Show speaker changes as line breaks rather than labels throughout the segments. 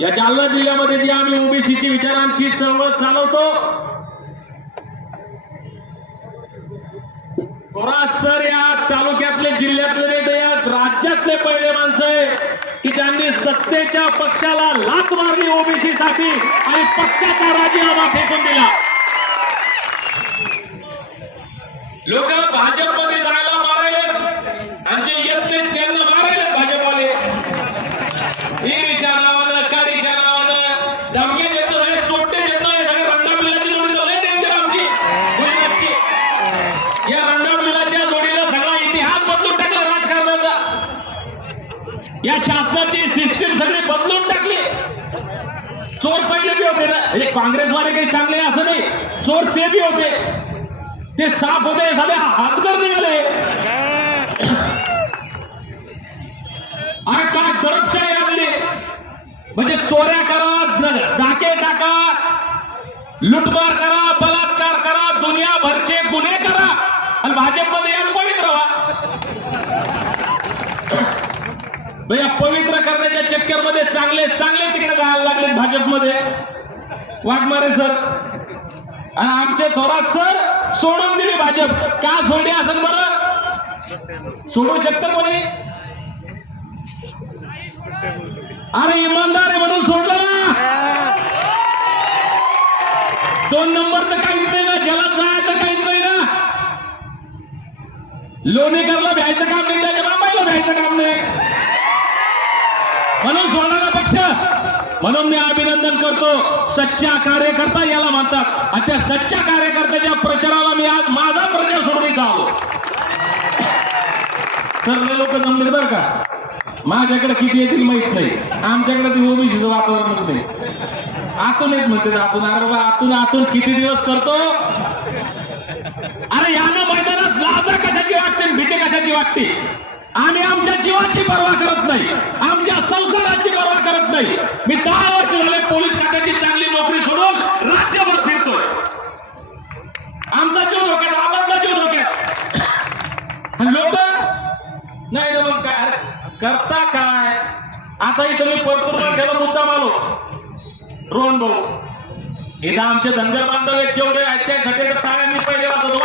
या जालना जिल्ह्यामध्ये जी आम्ही ओबीसीची विचारांची चळवळ चालवतो सर या तालुक्यातले जिल्ह्यातले नेते या राज्यातले पहिले माणसं आहे की ज्यांनी सत्तेच्या पक्षाला लात मारली ओबीसी साठी आणि पक्षाचा राजीनामा फेकून दिला. लोक भाजप आपल्याला म्हणजे काँग्रेसवाले काही चांगले असं नाही. चोर ते बी होते. ते साफ होते साधे हातकर निघाले. अरे काय दडपशाही आणली म्हणजे चोऱ्या करा डाके टाका लुटमार करा बलात्कार करा दुनियाभरचे गुन्हे करा. आणि भाजपमध्ये या पवित्र व्हा. भैया पवित्र करण्याच्या चक्करमध्ये चांगले चांगले तिकडे जायला लागले भाजपमध्ये. वाघमारे सर. आणि आमचे थोरात सर सोडून दिली भाजप. का सोडली असेल बरं? सोडू शकतं कोणी? अरे इमानदार आहे म्हणून सोडलं ना. दोन नंबरचं काहीच नाही ना जलात जायचं काहीच नाही ना. लोणीकरला भ्यायचं काम नाही त्याच्या बाबाईला भ्यायचं काम नाही. म्हणून सोडणारा पक्ष. म्हणून मी अभिनंदन करतो. सच्चा कार्यकर्ता याला म्हणतात. आणि त्या सच्च्या कार्यकर्त्याच्या प्रचाराला मी आज माझा प्रचार सोडून इथं आलो. सर्व लोक जमले बरं का? माझ्याकडे किती येतील माहीत नाही. आमच्याकडे ती ओबीसीचं वातावरणच नाही. आतून येत म्हणते आतून. अरे बाबा आतून आतून किती दिवस करतो? अरे यानं मैदानात लाजा कशाची वाटते भीती कशाची वाटते? आम्ही आमच्या जीवाची पर्वा करत नाही. आमच्या संसाराची पर्वा करत नाही. आता तुम्ही मी परतूर मुद्दा मालो रोहन भाऊ इथं आमचे धनगर बांधव आहेत जेवढे आहेत त्या घटे टाळ्या मी पहिले वाजवतो.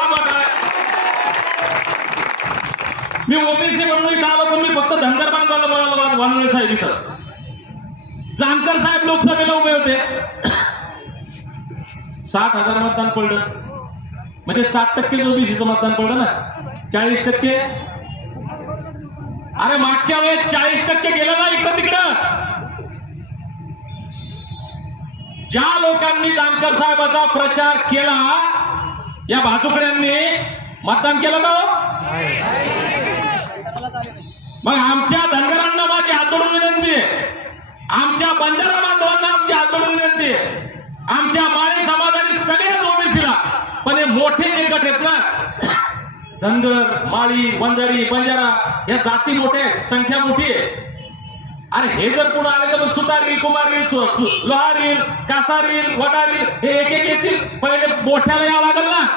मी ओबीसी म्हणून इथं आलो पण मी फक्त धनगर बांधवाला बोलायला वानवळे साहेब इथं. जानकर साहेब लोकसभेला उभे होते. साठ हजार मतदान पडलं. म्हणजे साठ टक्के ओबीसीचं मतदान पडलं ना. चाळीस टक्के अरे मागच्या वेळेस चाळीस टक्के गेलं ना इकडं तिकडं. ज्या लोकांनी जानकर साहेबाचा प्रचार केला या भातुकड्यांनी मतदान केलं ना हो? मग आमच्या धनगरांना माझी हातोडून विनंती आहे. आमच्या बंजारा बांधवांना आमची हातोडून विनंती आहे. आमच्या माळी समाजाने सगळ्याच ओबीसीला पण हे मोठे जे गट आहेत ना. धनगर माळी बंजारी बंजारा या जाती मोठे आहेत, संख्या मोठी आहे. अरे हे जर पुढे आले तर मग सुतारी कुमारी सु- सु- लोहारी कासारी वडारी हे एक एक येतील. पहिले मोठ्याला यावं लागेल ना.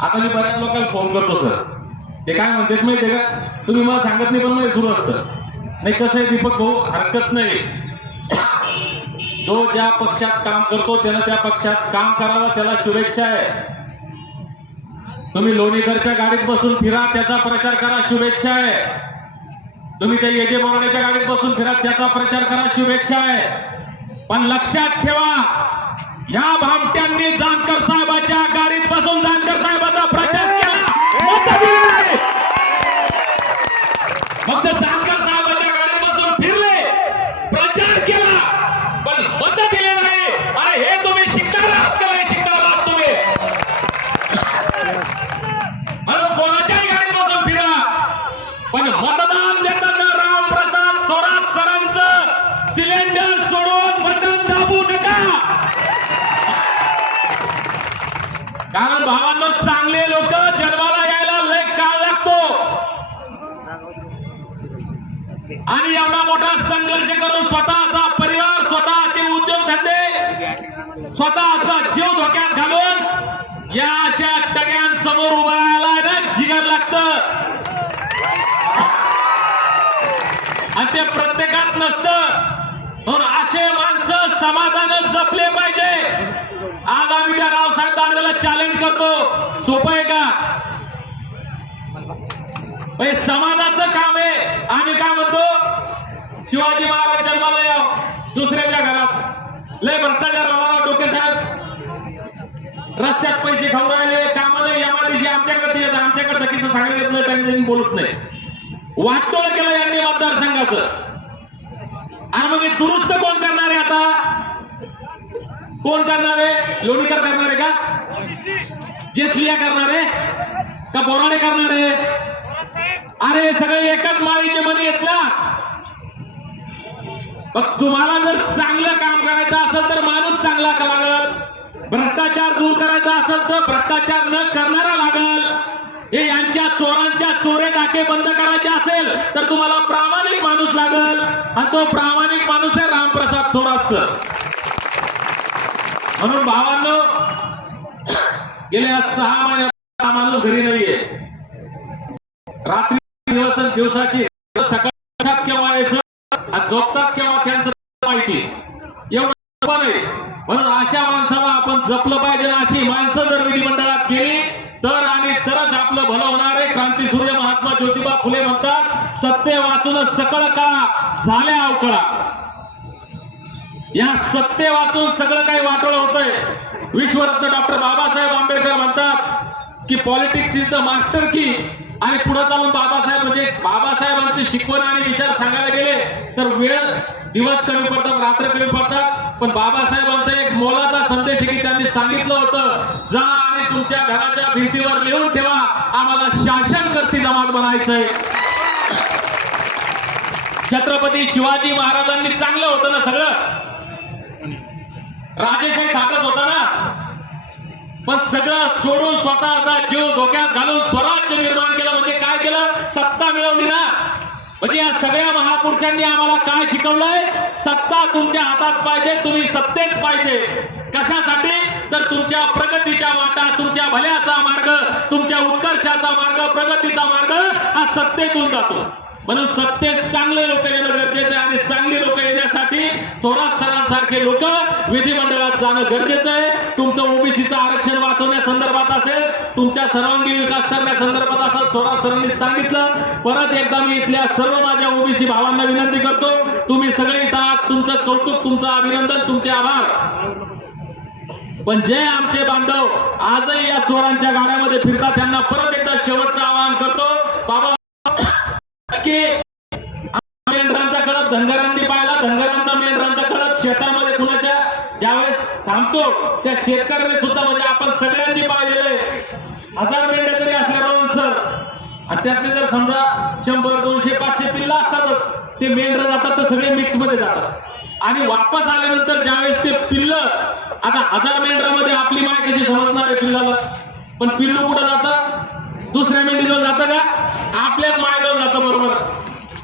आता मी बऱ्याच लोकांना फोन करतो सर ते काय म्हणतात माहितीये का? तुम्ही मला सांगत नाही पण मला सुरू असतं. नाही कसं आहे दीपक भाऊ? हरकत नाही. जो ज्या पक्षात काम करतो त्यानं त्या पक्षात काम करावं त्याला शुभेच्छा आहे. तुम्ही लोणीकरच्या गाडीत बसून फिरा त्याचा प्रचार करा शुभेच्छा आहे. तुम्ही त्या येजे बोर्डाच्या गाडीत बसून फिरा त्याचा प्रचार करा शुभेच्छा आहे. पण लक्षात ठेवा या भामट्यांनी जानकर साहेबाच्या गाडीत बसून जानकर साहेबाचा प्रचार केला. फक्त दिली फक्त जानकर साहेबाच्या गाडीत बसून फिरले प्रचार केला पण मत दिले नाही अरे हे तुम्ही शिकणार आहात का नाही शिकणार आहात तुम्ही म्हणून कोणाच्याही गाडीत बसून फिरा पण मतदान देताना रामप्रसाद थोरात सरांचं सिलेंडर सोडून बटन दाबू नका कारण भावांनो चांगले लोक जन्माला यायला लय काळ लागतो. आणि एवढा मोठा संघर्ष करून स्वतःचा परिवार स्वतःचे उद्योगधंदे स्वतःचा जीव धोक्यात घालून या अशा टग्यांसमोर उभा राहायला ना जिगर लागतं. आणि ते प्रत्येकात नसतं. पण असे माणसं समाजानं जपले पाहिजे. आज आम्ही त्या रावसाहेब दानवेला चॅलेंज करतो सोपं आहे का? हे समाजाचं काम आहे. आम्ही काय म्हणतो? शिवाजी महाराज जन्माला याव दुसऱ्याच्या घरात. लय भ्रष्टाचार राहा डोके साहेब. रस्त्यात पैसे खाऊ राहिले. कामाला यामादिशी आमच्याकडे येत आमच्याकडे थकीचं येत नाही त्यांनी बोलत नाही. वाटोळ केलं यांनी मतदारसंघाचं. आणि मग दुरुस्त कोण करणार आहे आता? कोण करणार आहे? लोणीकर करणार आहे का? जेथलिया करणार आहे का बोराडे करणार आहे. अरे सगळे एकच माळीचे मनी आहेत ना मग तुम्हाला जर चांगलं काम करायचं असेल तर माणूस चांगला लागल? भ्रष्टाचार दूर करायचा असेल तर भ्रष्टाचार न करणारा लागल. हे यांच्या चोरांच्या चोरे टाके बंद करायचे असेल तर तुम्हाला प्रामाणिक माणूस लागल. आणि तो प्रामाणिक माणूस आहे रामप्रसाद थोरात सर म्हणून भावांनो गेल्या सहा महिन्यात माणूस घरी नाहीये. रात्री दिवस दिवसाची सकाळी केव्हा यायचं आणि झोपतात केव्हा त्यांचं माहिती. एवढं पण म्हणून अशा माणसाला आपण जपलं पाहिजे अशी माणसं जर विधिमंडळात गेली तर आणि तरच आपलं भलं होणार आहे. क्रांती सूर्य महात्मा ज्योतिबा फुले म्हणतात सत्य वाचून सकळ काळा झाल्या अवकळा. या सत्य वाचून सगळं काही वाटोळ होतंय. विश्वरत्न डॉक्टर बाबासाहेब आंबेडकर म्हणतात की पॉलिटिक्स इज द मास्टर की. आणि पुढे चालून बाबासाहेब म्हणजे बाबासाहेबांची शिकवण आणि विचार सांगायला गेले तर वेळ दिवस कमी पडतात रात्र कमी पडतात. पण बाबासाहेबांचा एक मोलाचा संदेश की त्यांनी सांगितलं होतं जा आणि तुमच्या घराच्या भिंतीवर लिहून ठेवा. आम्हाला शासन करती जमात बनायचंय. छत्रपती शिवाजी महाराजांनी चांगलं होतं ना सगळं? राजेश पण सगळं सोडून स्वतःचा जीव धोक्यात घालून स्वराज्य निर्माण केलं. म्हणजे काय केलं? सत्ता मिळवली ना म्हणजे या सगळ्या महापुरुषांनी आम्हाला काय शिकवलंय? सत्ता तुमच्या हातात पाहिजे तुम्ही सत्तेत पाहिजे. कशासाठी? तर तुमच्या प्रगतीच्या वाटा तुमच्या भल्याचा मार्ग तुमच्या उत्कर्षाचा मार्ग प्रगतीचा मार्ग हा सत्तेतून जातो. म्हणून सत्तेत चांगले लोक येणं गरजेचं आहे आणि चांगली लोक येण्यासाठी थोरात सरांसारखे लोक विधिमंडळात जाणं गरजेचं आहे. तुमचं ओबीसीचं आरक्षण तुमच्या सर्वांगीण विकास करण्यासंदर्भात असं थोरात सरांनी सांगितलं. परत एकदा मी इथल्या सर्व माझ्या ओबीसी भावांना विनंती करतो तुम्ही सगळे इथं आहात तुमचं कौतुक तुमचं अभिनंदन तुमचे आभार. पण जे आमचे बांधव आजही या चोरांच्या गाड्यामध्ये फिरतात त्यांना परत एकदा शेवटचं आवाहन करतो. बाबा की मेंढरांचा कळप धनगरांनी पाहिला धनगरांचा मेंढरांचा कळप शेतामध्ये कुणाच्या ज्यावेळेस थांबतो त्या शेतकऱ्याने सुद्धा म्हणजे आपण सगळ्यांनी पाहिलेलं आहे हजार मेंढ्या जरी असल्या राहून सर आणि त्यातले जर समजा शंभर दोनशे पाचशे पिल्ल असतातच ते मेंढर जातात तर सगळे मिक्समध्ये जातात. आणि वापस आल्यानंतर ज्यावेळेस ते पिल्ल आता हजार मेंढरामध्ये आपली माय कशी समजणार आहे पिल्लाला? पण पिल्लू कुठं जातं? दुसऱ्या मेंढीजवळ जातं का? आपल्याच मायजवळ जातं बरोबर.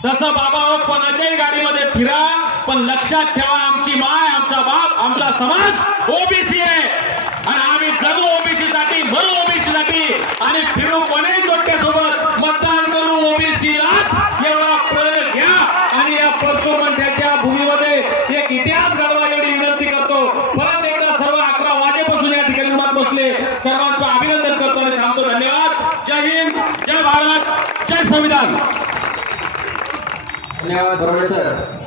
तसं बाबा हो कोणाच्याही गाडीमध्ये फिरा पण लक्षात ठेवा आमची माय आमचा बाप आमचा समाज ओबीसी आहे. आणि आम्ही जगू ओबीसी साठी मरू ओबीसी साठी आणि फिरू कोणी जोडक्यासोबत मतदान करू ओबीसी लाच एवढा प्रण घ्या आणि या परशुरांच्या भूमीमध्ये एक इतिहास घडवा एवढी विनंती करतो. परत एकदा सर्व अकरा वाजेपासून या ठिकाणी उभार बसले. सर्वांचं अभिनंदन करतो आणि थांबतो. धन्यवाद. जय हिंद. जय भारत. जय संविधान.
धन्यवाद बरोबर सर.